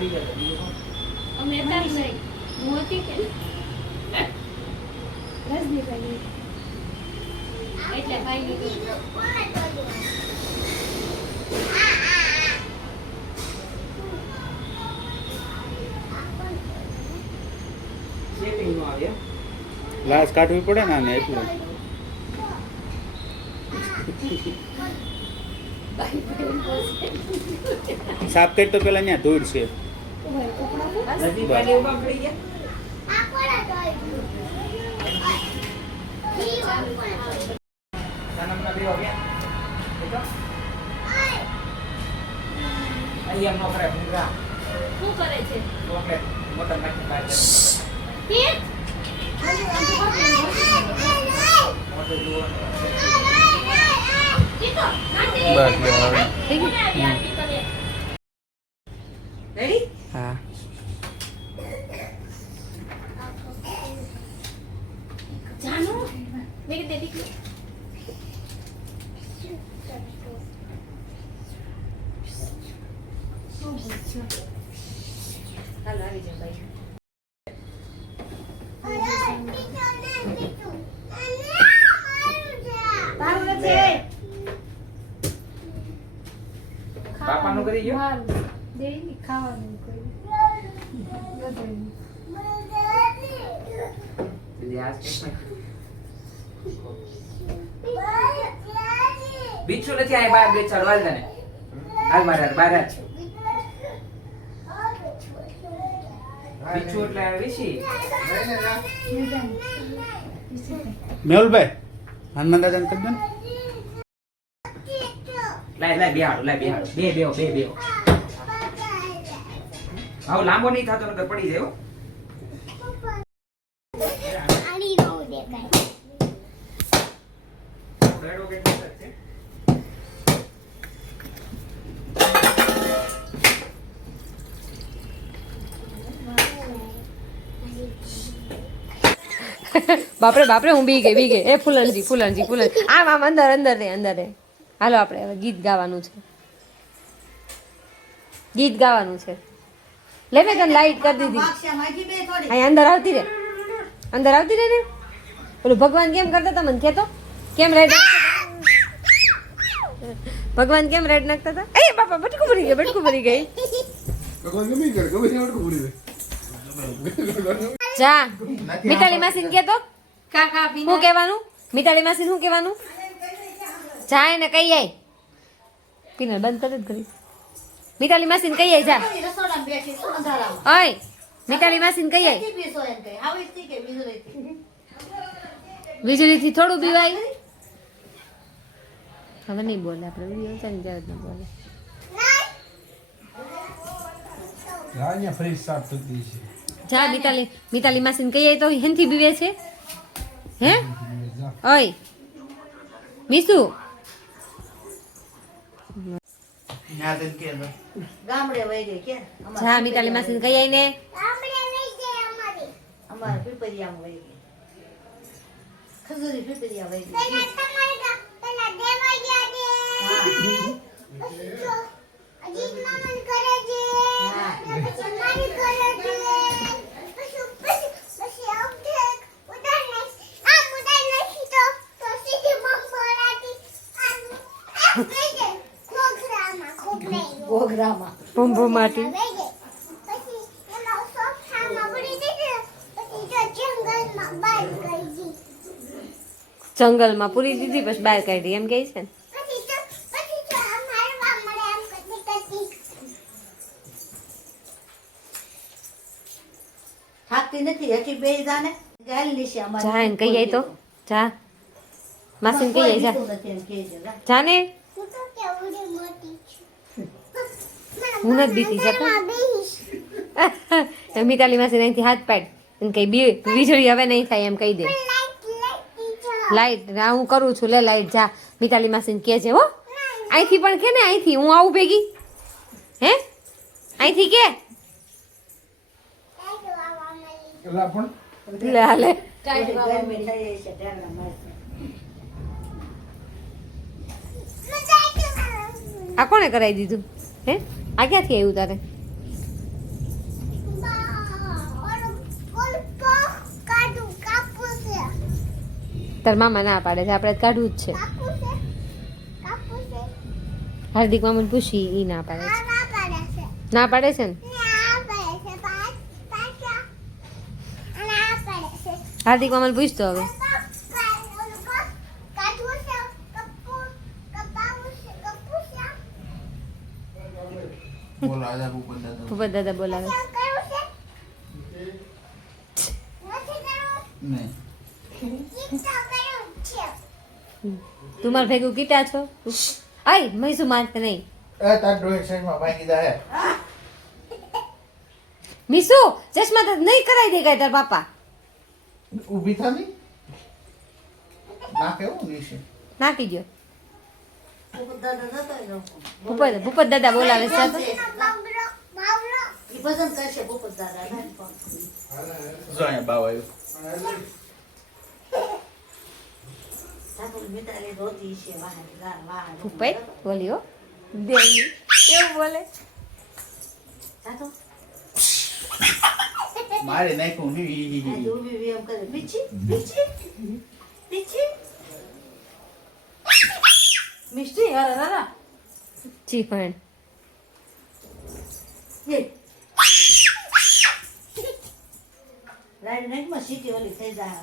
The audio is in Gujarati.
અમે હતા નહીં મોતી કે રજની ભાઈ એટલે ભાઈ લાશ કાઢવી પડે ને આને એટલે સાફ કરી તો પેલા ત્યાં ધૂળ છે શું કરે છે હા જાનો મેં દે દીકરી હાલો આવી જાવ ભાઈ પાપાનું કરી ગયો દેવી ખાવાનું કોઈ બીચું નથી આ બાર બે ચાલ વાલ તને હાલ મારા બાર જ બીચું એટલે વિશી મેહુલભાઈ હનુમાન દાદાને કરી દો ને લાય બેહાડો બે આવ લાંબો નહીં થતો નકર પડી જાય હો બાપરે બાપરે હું બી ગઈ એ ફૂલણજી આમ અંદર રે હાલો આપણે હવે ગીત ગાવાનું છે લે મેં તને લાઈટ કરી દીધી અહીં અંદર આવતી રે ને ઓલું ભગવાન કેમ કરતા હતા મને કહેતો કેમ રેડ ભગવાન કેમ રેડ નાખતા હતા એ બાપા બટકું ભરી ગઈ જા મિતાલી માસીને કહેતો શું કહેવાનું મિતાલી માસીને શું કહેવાનું જાય ને કઈ આય પીને બંધ કરી જ કરી મિતાલી માસીને કઈ આય જા ઓય મિતાલી માસીને કઈ આય વીજળીથી થોડું બીવાય હવે નહીં બોલે આપણે વિડિયો ચાલી જાય ન બોલે અહીંયા ફ્રીજ સાફ થતી છે જા મિતાલી માસીને કઈ આય તો હેનથી બીવે છે હે ઓય મીસુ ગામડે વહી ગઈ કે જા મિતાલી માસીને કઈ આય ને અમારે પીપરિયામાં વહી ગઈ ખજૂરી પીપરિયા વહી ગઈ ઘોઘરામાં ભૂંભૂ માટી જંગલમાં પૂરી દીધી પછી બહાર કાઢી એમ કહે છે ને થાકતી નથી હજી બે જાને ગાલ નીચે અમારે જા એને કઈ આય તો જા માસીને કઈ આય જા જા ને હું નથી દીધી જતા મિતાલી માસીને અહીંથી હાથ પાડ એને કઈ વીજળી હવે નહીં થાય એમ કહી દે લાઈટ હું કરું છું લે લાઈટ જા મિતાલી માસીને કે છે હો અહીંથી પણ કે ને અહીંથી હું આવું ભેગી હે અહીંથી કે લે હાલે ગરમી થઈ છે ઢાળના મારશે આ કોણે કરાવી દીધું હે આ ક્યાંથી આવ્યું તારે તાર મામા ના પાડે છે આપણે કાઢવું જ છે હાર્દિક મામાને પૂછી ઈ ના પાડે છે ના પાડે છે ને હાર્દિક મામાને પૂછતો હવે બોલો આજા ઉપર દાદા ભૂપત દાદા બોલાવે નહીં તું મારે ભેગું કીટા છો આય મેં શું માનતે નહીં એ તાર ડ્રોઈંગ સાઈડમાં ભાઈ કીધા હે મીસુ ચશ્મા તો નહીં કરાઈ દે કાંઈ તાર પાપા ઊભી થાની ના કેવું નીચે નાખી દો દાદા નતો એનો. ભૂપત દાદા બોલાવે છે તો ઈ ભજન કરશે ભૂપત દાદા ના પણ. જો અહીંયા બાવ આવ્યું ઠાકોર મિતાલી રોતી છે વાહન વાહન. ભૂપત બોલ્યો દેવી કેવું બોલે ઠાકોર મારે નાખ્યું નહીં આજે ઊભી ઊભી એમ કરે મીઠી મીઠી મીઠી મિષ્ટી અરે રારા જી પણ એ લાઈન નાખમાં સીટી ઓલી થઈ જાય